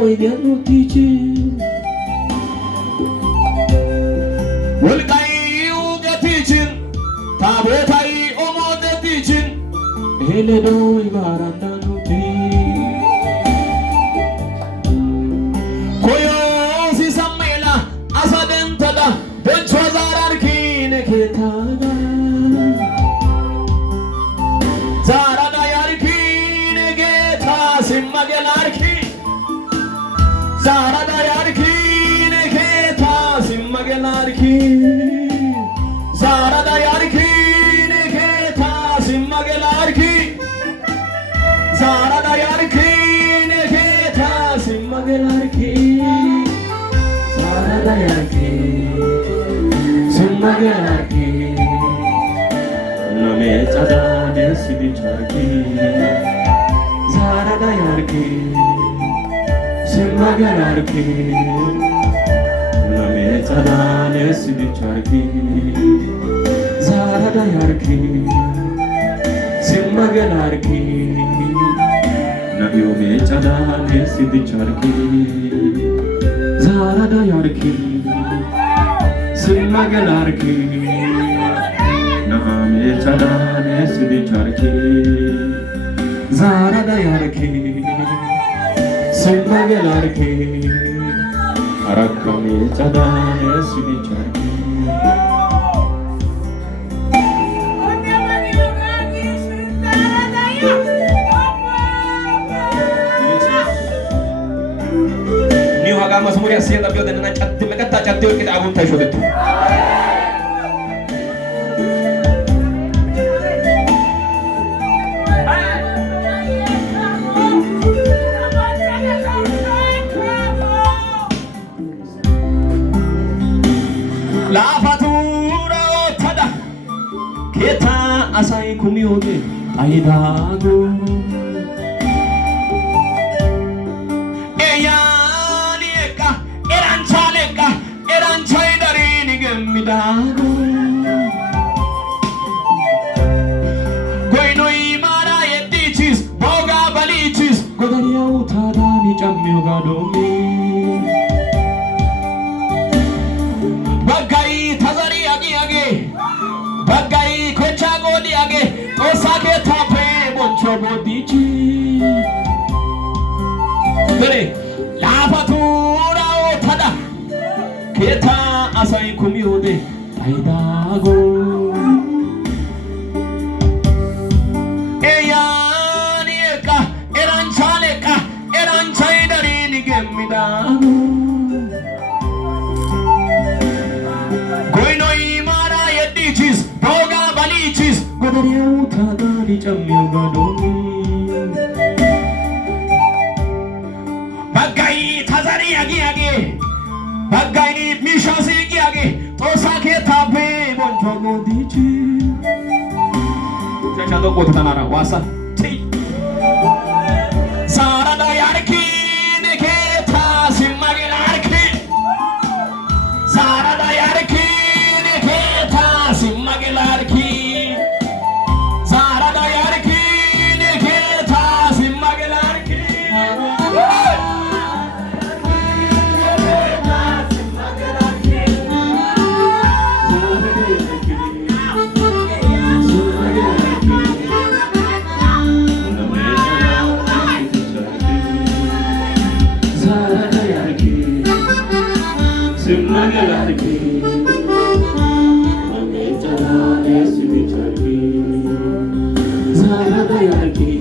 oydiyan utichi Volkai ugatichin Tabotai omodatichin Eledo ibarandan uti Koyo si sammela asadentada Bencho zararkine ketaga Zarada yarkine geta simmagelarki Zarada yarkine geta simmagelarki Zarada yarkine geta simmagelarki Zarada yarkine geta simmagelarki Zarada yarkine simmagelarki Name chadane sibicharki Zarada yarki simmagelarki Name chadane sibicharki Zarada yarki simmagelarki Name chadane sibicharki Zarada yarki simmagelarki Name chadane sibicharki Zarada yarki simmagelarki Arakame chadane sibicharki Niu haga mazmur yasiyada biyodena chatti mekata chatti kita abun tashodetu La fatura otada Keta asai kumiode aidago Eyani eka eranchale eranchaidarini gemidago Goino imara yedichis boga balichis Godaria utada ni chamyo gadomi Bagai thazari agi Bagai kocha godi age Osake tape boncho bodichi Bere la fatura otada Keta asai kumiode aidago Eyani eka eranchaidarini gemidago Goino imara yedichis boga balichis Godaria utada ni chamyo gadomi Bagai thazari agi Bagai mishasi agi Tosake tape boncho godichi Chachando kota nara wasa Zarada yarki neketa simmagelarki Zarada yarki simmagelarki Zarada yarki neketa simmagelarki Zarada yarki simmagelarki Zarada yarki